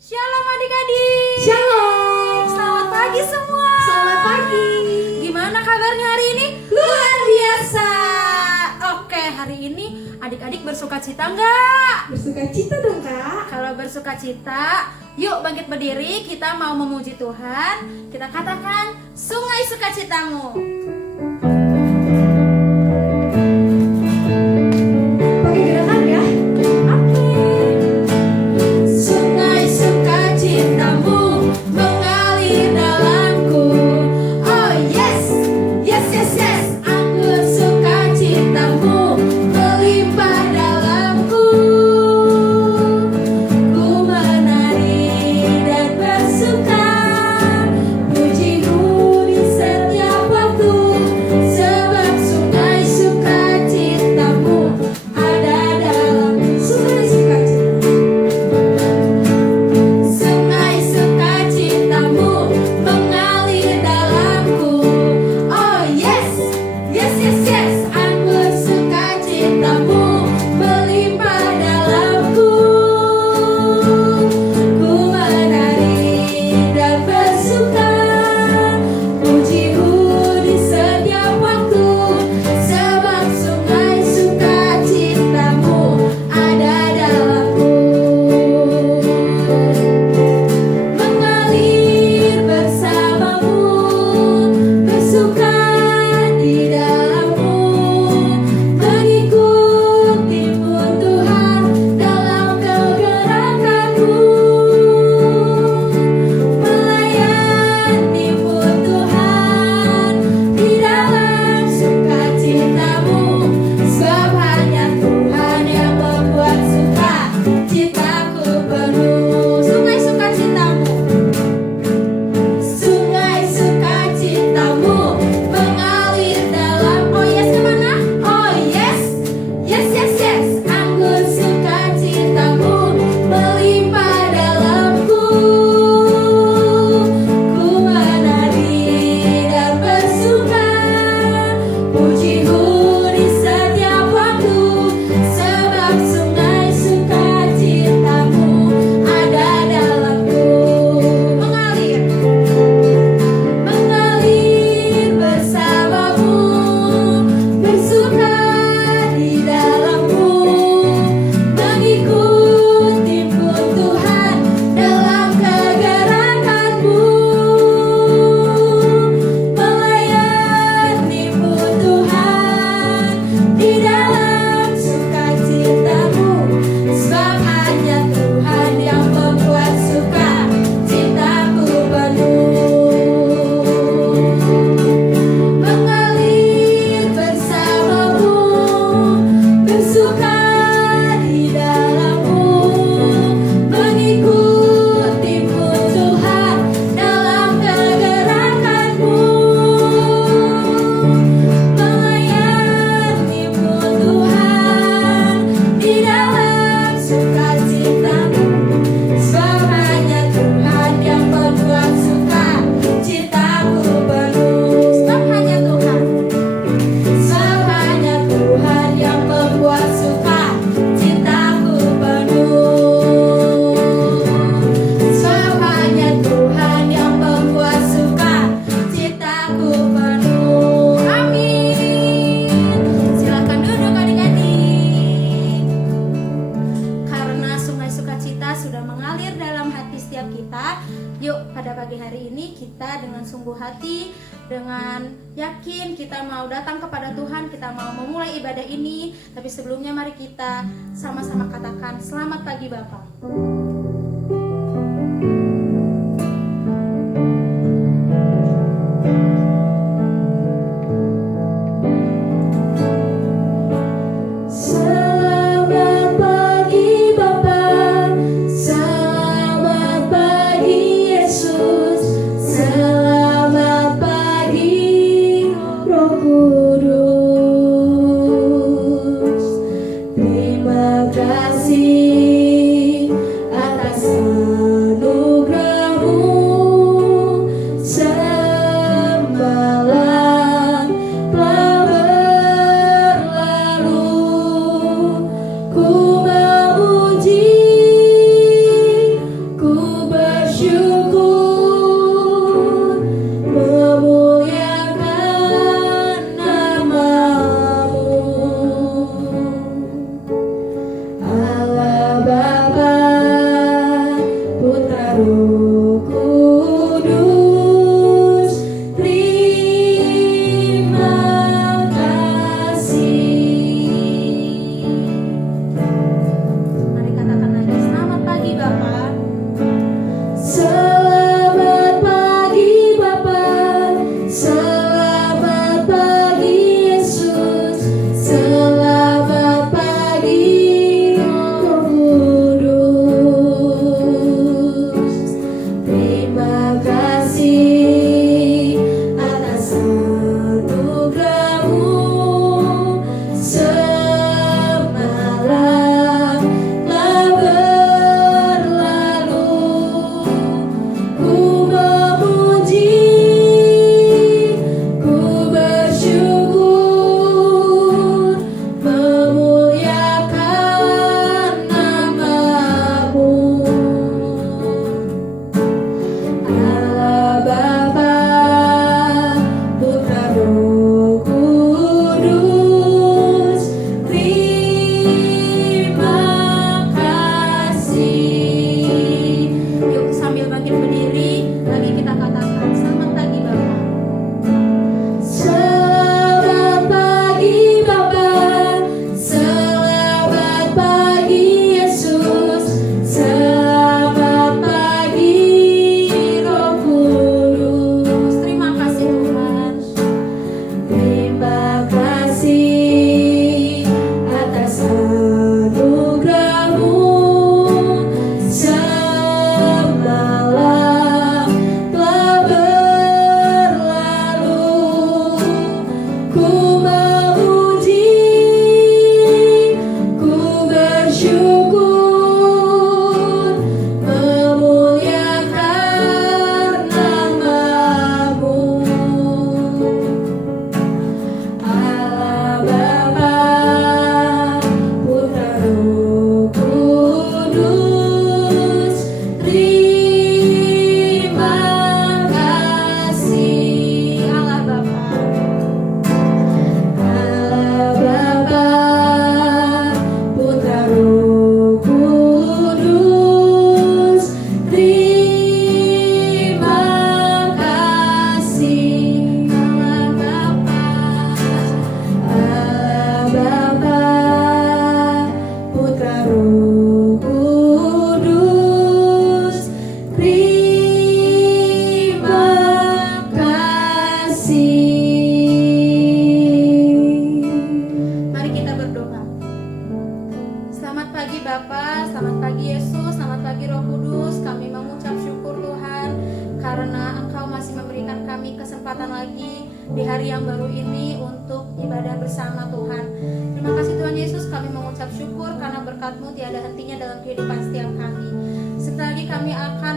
Shalom adik-adik. Shalom. Selamat pagi semua. Selamat pagi. Gimana kabarnya hari ini? Luar biasa. Oke, hari ini adik-adik bersukacita nggak? Bersukacita dong kak. Kalau bersukacita, yuk bangkit berdiri. Kita mau memuji Tuhan. Kita katakan, sungai sukacitamu. Pakai gerakan ya. Sungai sukacitamu mengalir dalamku. Oh yes, yes, yes, yes. Anggur sukacitamu melimpah dalamku. Ku menari dan bersuka, pujimu di setiap waktu. Sebab sungai sukacitamu ada dalam Sungai sukacita. sungai sukacitamu mengalir dalamku. Oh yes, yes, yes, yes. Anggur sukacitamu melimpah dalamku. Ku menari dan bersuka, pujimu di setiap waktu. Sebab sungai sukacitamu ada dalamku. Mengalir bersamamu, bersuka di dalammu, mengikutimu Tuhan dalam kegerakanku, melayanimu Tuhan di dalam sukacitamu. Sebab hanya Tuhan yang membuat sukacitaku penuh. Sungai sukacitamu, sungai sukacitamu mengalir dalam. Oh yes, kemana? Oh yes, yes, yes, yes. Anggur sukacitamu melimpah dalamku. Ku menari dan bersuka, pujimu di setiap waktu. Sebab sungai sukacitamu ada dalamku. Mengalir, mengalir bersamamu, bersuka di dalammu, mengikutimu Tuhan dalam kegerakanmu, melayanimu Tuhan di dalam sukacitamu. Sebab hanya Tuhan yang membuat sukacitaku penuh. Mengalir bersamamu, bersuka di dalammu, mengikutimu Tuhan dalam kegerakanmu, melayanimu Tuhan di dalam sukacitamu. Sebab hanya Tuhan yang membuat sukacitaku penuh. Sebab hanya Tuhan, sebab hanya Tuhan yang membuat sukacitaku penuh. Sebab hanya Tuhan yang membuat sukacitaku penuh. Amin. Silakan duduk adik-adik. Karena sungai sukacita sudah mengalir dalam hati setiap kita, yuk pada pagi hari ini kita dengan sungguh hati, dengan yakin kita mau datang kepada Tuhan, kita mau memulai ibadah ini. Tapi sebelumnya mari kita sama-sama katakan selamat pagi Bapak. Selamat pagi Bapa, selamat pagi Yesus, selamat pagi Roh Kudus. Terima kasih lagi di hari yang baru ini untuk ibadah bersama Tuhan. Terima kasih Tuhan Yesus, kami mengucap syukur karena berkat-Mu tiada hentinya dalam kehidupan setiap kami. Sebentar lagi kami akan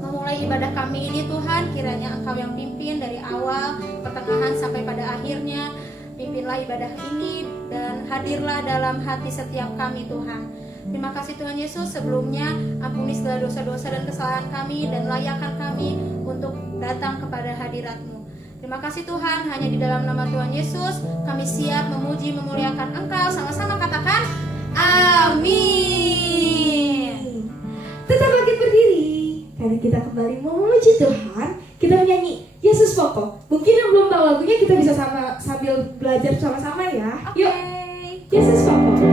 memulai ibadah kami ini Tuhan, kiranya Engkau yang pimpin dari awal, pertengahan sampai pada akhirnya. Pimpinlah ibadah ini dan hadirlah dalam hati setiap kami Tuhan. Terima kasih Tuhan Yesus, sebelumnya ampuni segala dosa-dosa dan kesalahan kami dan layakkan kami untuk datang kepada hadirat-Mu. Terima kasih Tuhan, hanya di dalam nama Tuhan Yesus kami siap memuji memuliakan Engkau. Sama-sama katakan amin. Tetap bangkit berdiri. Karena kita kembali mau memuji Tuhan, kita menyanyi Yesus Pokok. Mungkin yang belum tahu lagunya kita bisa sambil belajar sama-sama ya. Oke. Yuk, Yesus Pokok.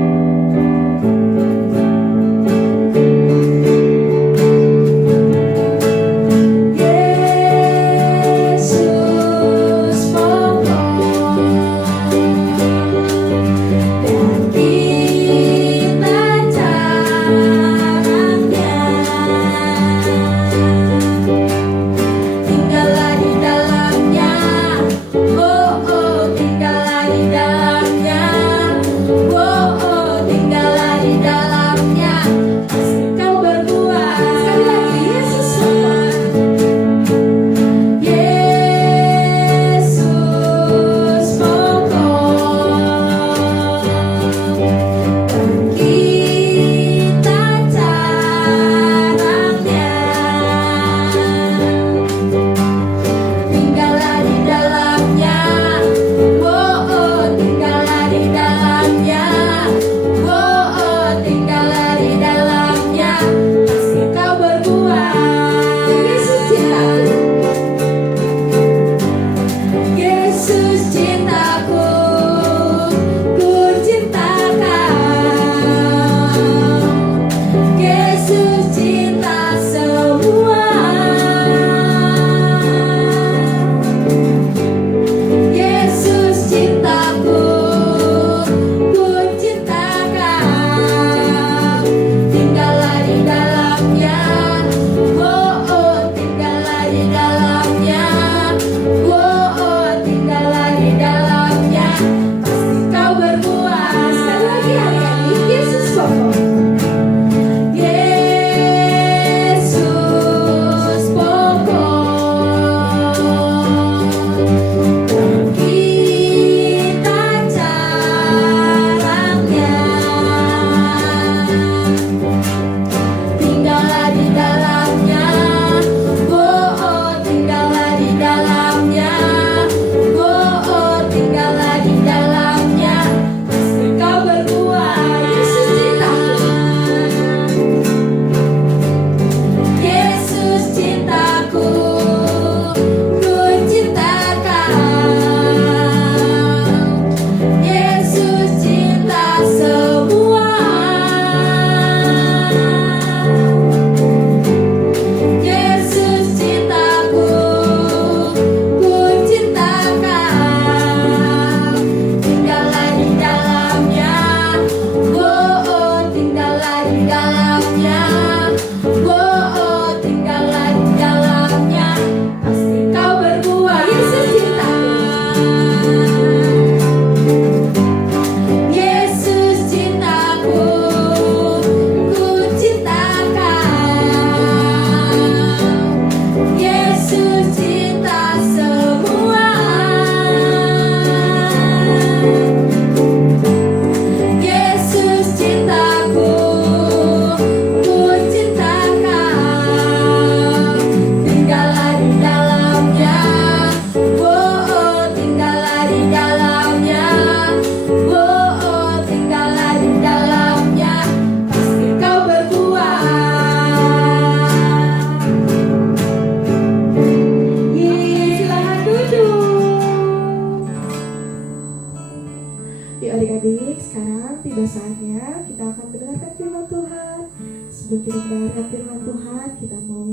Sebelum kita mendengarkan firman Tuhan, kita mau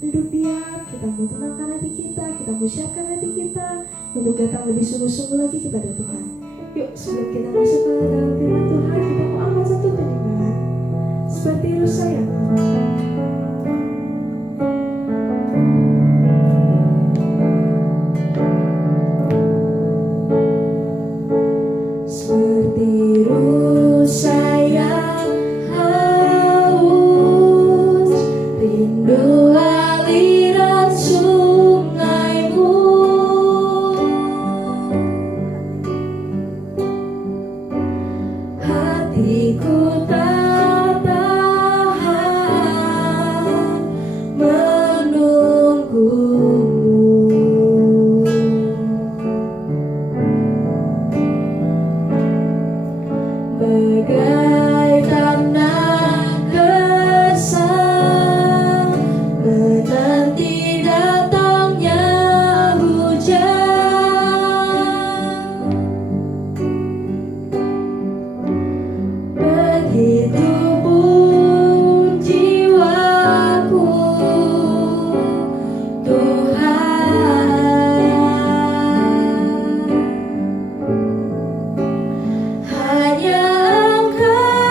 duduk diam, kita mau tenangkan hati kita mau siapkan hati kita untuk datang lebih sungguh-sungguh lagi kepada Tuhan. Yuk, sebelum kita masuk ke dalam firman Tuhan, kita mau angkat satu kalimat seperti rusa yang lama. bagai tanda kesal menanti datangnya hujan. Begitupun jiwaku, Tuhan, hanya Engkau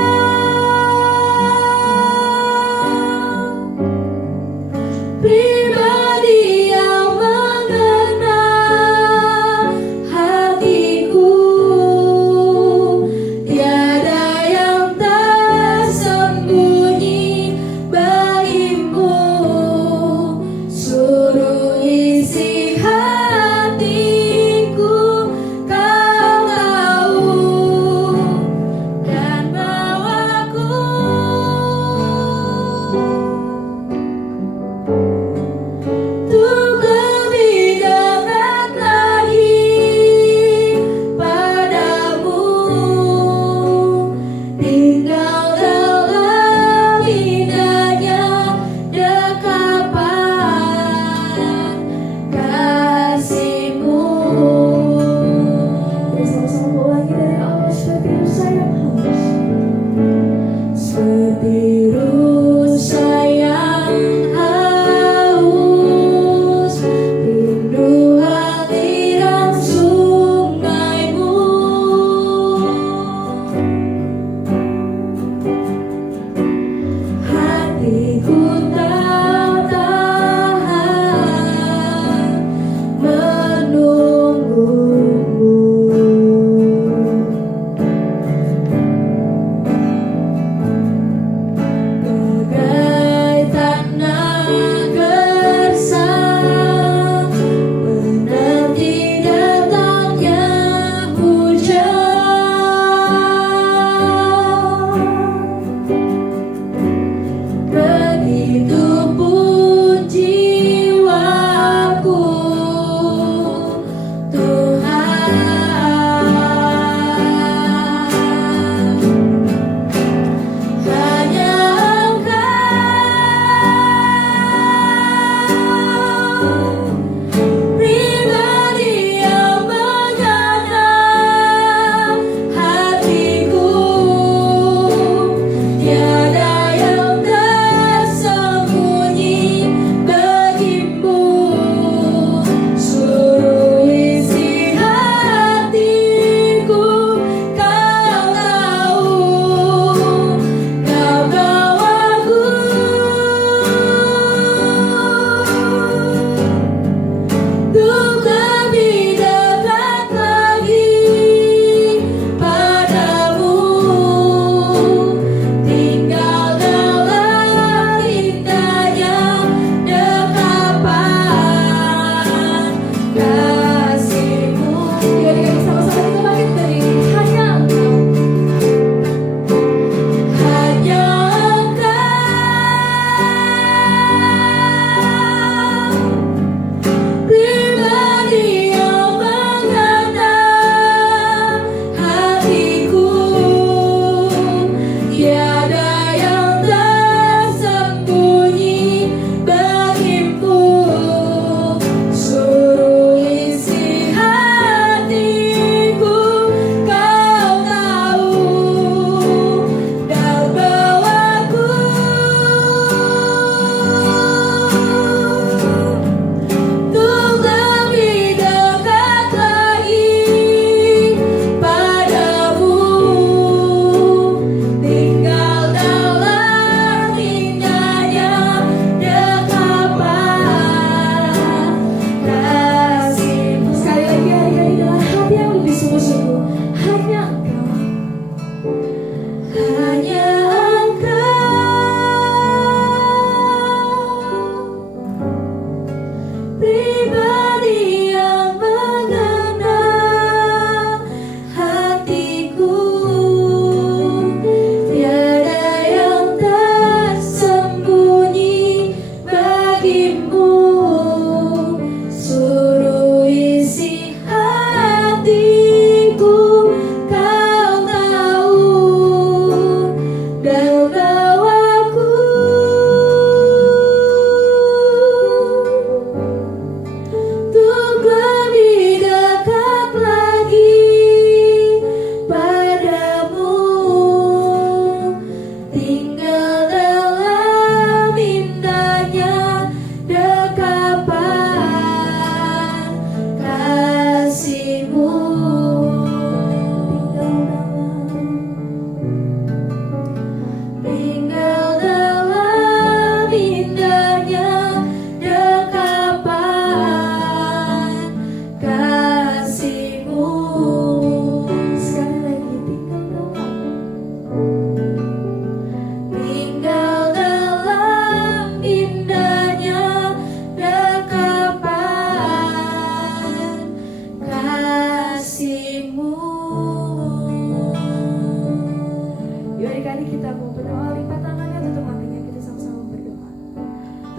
kita mau berdoa, lipat tangannya, tutup matanya, kita sama-sama berdoa.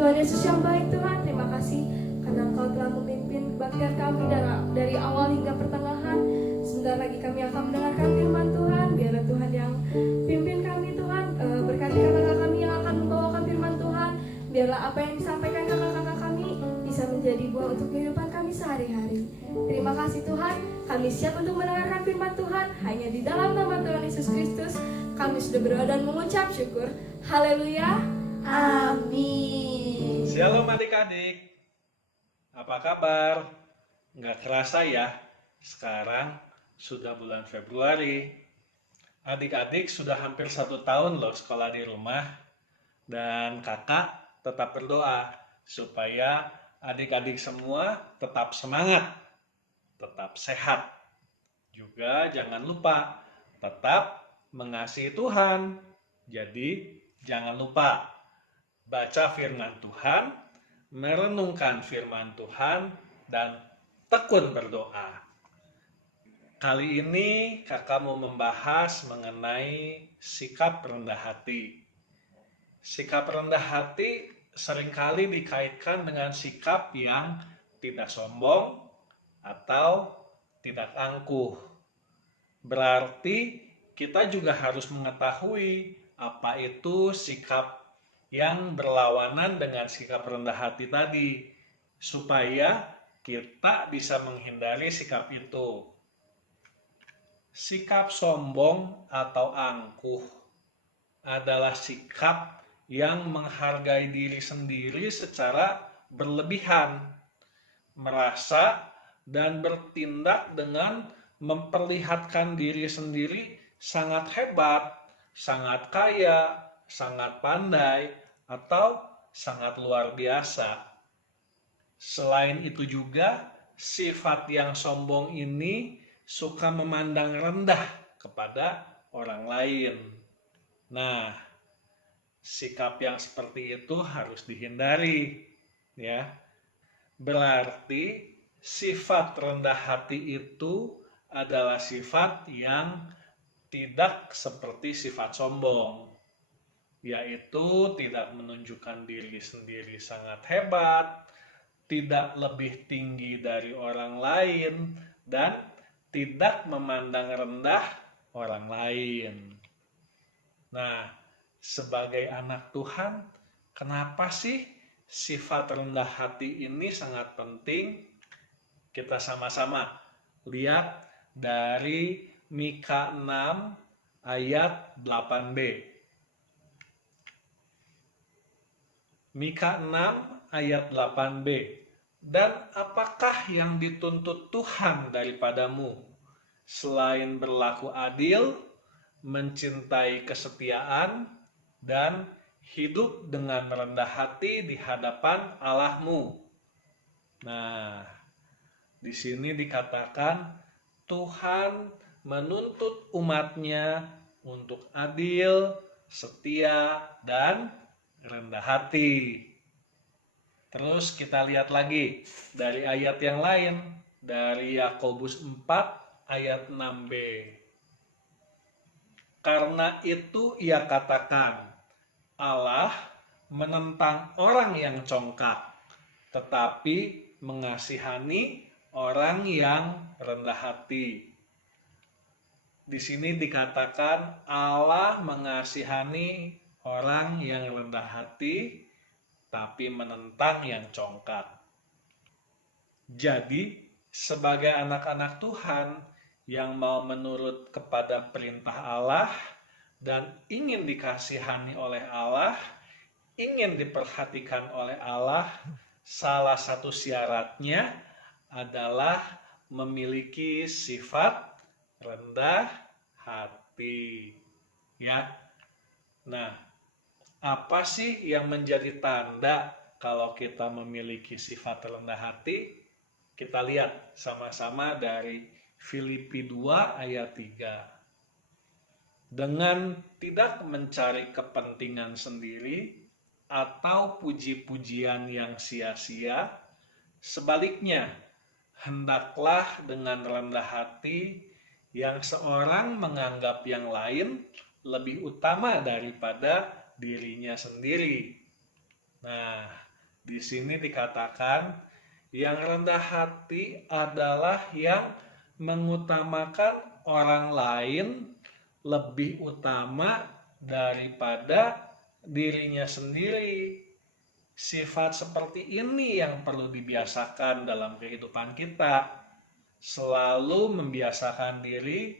Tuhan Yesus yang baik Tuhan, terima kasih karena Engkau telah memimpin kebaktian kami dari awal hingga pertengahan. Sebentar lagi kami akan mendengarkan firman Tuhan. Biarlah Tuhan yang pimpin kami Tuhan, berkati kakak-kakak kami yang akan membawakan firman Tuhan. Biarlah apa yang disampaikan kakak-kakak kami bisa menjadi buah untuk kehidupan kami sehari-hari. Terima kasih Tuhan, kami siap untuk mendengarkan firman Tuhan. Hanya di dalam nama Tuhan Yesus Kristus kami sudah berdoa dan mengucap syukur. Haleluya, amin. Shalom adik-adik, apa kabar? Nggak kerasa ya, sekarang sudah bulan Februari. Adik-adik sudah hampir 1 tahun loh sekolah di rumah. Dan kakak tetap berdoa supaya adik-adik semua tetap semangat, tetap sehat. Juga jangan lupa tetap mengasihi Tuhan. Jadi jangan lupa baca firman Tuhan, merenungkan firman Tuhan, dan tekun berdoa. Kali ini kakak mau membahas mengenai sikap rendah hati. Sikap rendah hati seringkali dikaitkan dengan sikap yang tidak sombong atau tidak angkuh. Berarti kita juga harus mengetahui apa itu sikap yang berlawanan dengan sikap rendah hati tadi, supaya kita bisa menghindari sikap itu. Sikap sombong atau angkuh adalah sikap yang menghargai diri sendiri secara berlebihan, merasa dan bertindak dengan memperlihatkan diri sendiri sangat hebat, sangat kaya, sangat pandai, atau sangat luar biasa. Selain itu juga, sifat yang sombong ini suka memandang rendah kepada orang lain. Nah, sikap yang seperti itu harus dihindari, ya. Berarti sifat rendah hati itu adalah sifat yang tidak seperti sifat sombong, yaitu tidak menunjukkan diri sendiri sangat hebat, tidak lebih tinggi dari orang lain, dan tidak memandang rendah orang lain. Nah, sebagai anak Tuhan, kenapa sih sifat rendah hati ini sangat penting? Kita sama-sama lihat dari Mika 6 ayat 8b. Mika 6 ayat 8b. Dan apakah yang dituntut Tuhan daripadamu selain berlaku adil, mencintai kesetiaan, dan hidup dengan rendah hati di hadapan Allahmu? Nah, di sini dikatakan Tuhan menuntut umatnya untuk adil, setia, dan rendah hati. Terus kita lihat lagi dari ayat yang lain, dari Yakobus 4 ayat 6b. Karena itu ia katakan, Allah menentang orang yang congkak, tetapi mengasihani orang yang rendah hati. Di sini dikatakan Allah mengasihani orang yang rendah hati, tapi menentang yang congkak. Jadi, sebagai anak-anak Tuhan yang mau menurut kepada perintah Allah dan ingin dikasihani oleh Allah, ingin diperhatikan oleh Allah, salah satu syaratnya adalah memiliki sifat rendah hati. Ya. Nah, apa sih yang menjadi tanda kalau kita memiliki sifat rendah hati? Kita lihat sama-sama dari Filipi 2 ayat 3. Dengan tidak mencari kepentingan sendiri atau puji-pujian yang sia-sia, sebaliknya, hendaklah dengan rendah hati yang seorang menganggap yang lain lebih utama daripada dirinya sendiri. Nah, di sini dikatakan yang rendah hati adalah yang mengutamakan orang lain lebih utama daripada dirinya sendiri. Sifat seperti ini yang perlu dibiasakan dalam kehidupan kita. Selalu membiasakan diri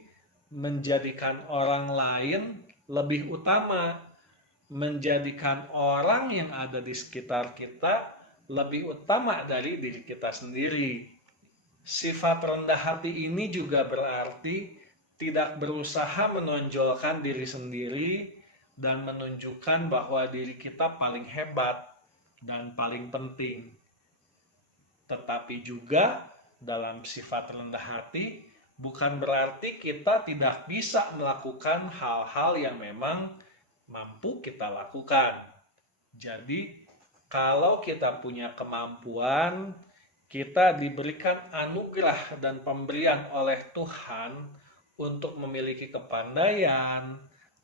menjadikan orang lain lebih utama, menjadikan orang yang ada di sekitar kita lebih utama dari diri kita sendiri. Sifat rendah hati ini juga berarti tidak berusaha menonjolkan diri sendiri dan menunjukkan bahwa diri kita paling hebat dan paling penting. Tetapi juga dalam sifat rendah hati bukan berarti kita tidak bisa melakukan hal-hal yang memang mampu kita lakukan. Jadi kalau kita punya kemampuan, kita diberikan anugerah dan pemberian oleh Tuhan untuk memiliki kepandaian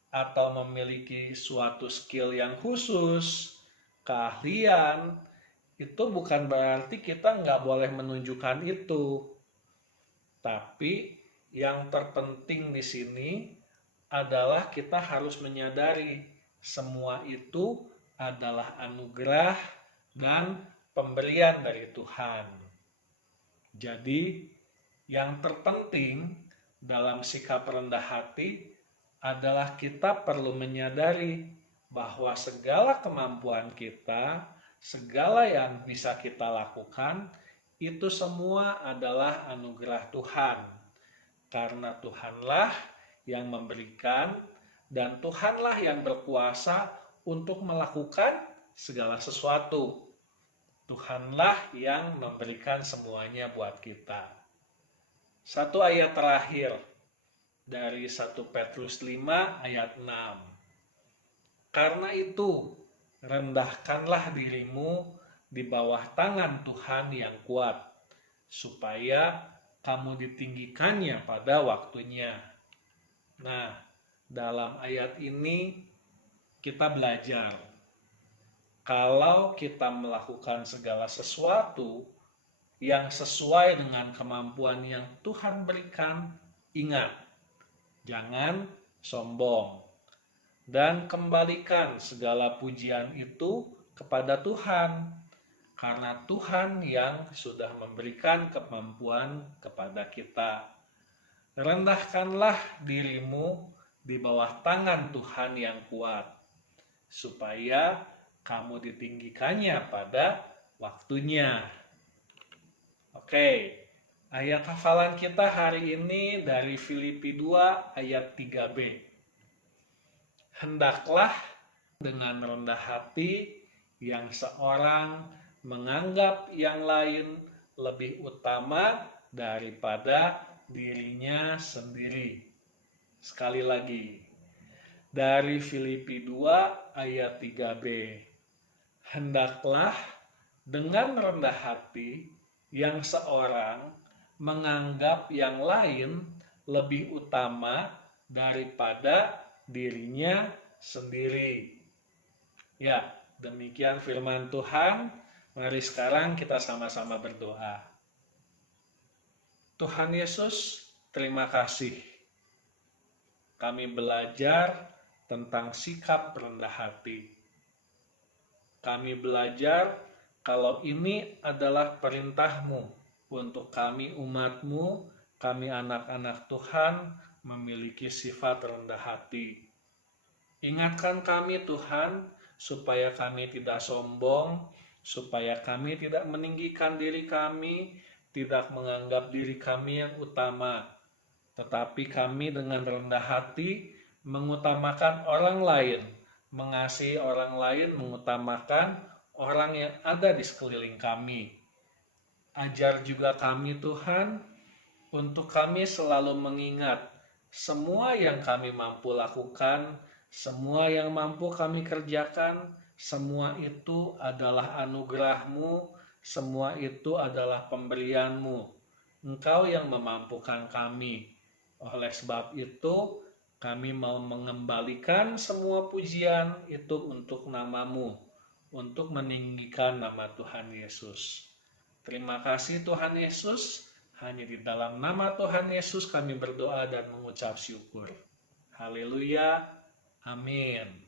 atau memiliki suatu skill yang khusus, keahlian, itu bukan berarti kita nggak boleh menunjukkan itu. Tapi yang terpenting di sini adalah kita harus menyadari semua itu adalah anugerah dan pemberian dari Tuhan. Jadi yang terpenting dalam sikap rendah hati adalah kita perlu menyadari bahwa segala kemampuan kita, segala yang bisa kita lakukan, itu semua adalah anugerah Tuhan. Karena Tuhanlah yang memberikan dan Tuhanlah yang berkuasa untuk melakukan segala sesuatu. Tuhanlah yang memberikan semuanya buat kita. Satu ayat terakhir dari 1 Petrus 5 ayat 6. Karena itu, rendahkanlah dirimu di bawah tangan Tuhan yang kuat, supaya kamu ditinggikannya pada waktunya. Nah, dalam ayat ini kita belajar, kalau kita melakukan segala sesuatu yang sesuai dengan kemampuan yang Tuhan berikan, ingat, jangan sombong. Dan kembalikan segala pujian itu kepada Tuhan, karena Tuhan yang sudah memberikan kemampuan kepada kita. Rendahkanlah dirimu di bawah tangan Tuhan yang kuat, supaya kamu ditinggikannya pada waktunya. Oke, ayat hafalan kita hari ini dari Filipi 2 ayat 3b. Hendaklah dengan rendah hati yang seorang menganggap yang lain lebih utama daripada dirinya sendiri. Sekali lagi, dari Filipi 2 ayat 3b. Hendaklah dengan rendah hati yang seorang menganggap yang lain lebih utama daripada dirinya sendiri. Ya, demikian firman Tuhan. Mari sekarang kita sama-sama berdoa. Tuhan Yesus, terima kasih. Kami belajar tentang sikap rendah hati. Kami belajar kalau ini adalah perintah-Mu untuk kami umat-Mu, kami anak-anak Tuhan, memiliki sifat rendah hati. Ingatkan kami Tuhan, supaya kami tidak sombong, supaya kami tidak meninggikan diri kami, tidak menganggap diri kami yang utama, tetapi kami dengan rendah hati mengutamakan orang lain, mengasihi orang lain, mengutamakan orang yang ada di sekeliling kami. Ajar juga kami Tuhan, untuk kami selalu mengingat semua yang kami mampu lakukan, semua yang mampu kami kerjakan, semua itu adalah anugerah-Mu, semua itu adalah pemberian-Mu. Engkau yang memampukan kami. Oleh sebab itu, Kami mau mengembalikan semua pujian itu untuk nama-Mu, untuk meninggikan nama Tuhan Yesus. Terima kasih Tuhan Yesus, hanya di dalam nama Tuhan Yesus kami berdoa dan mengucap syukur. Haleluya, amin.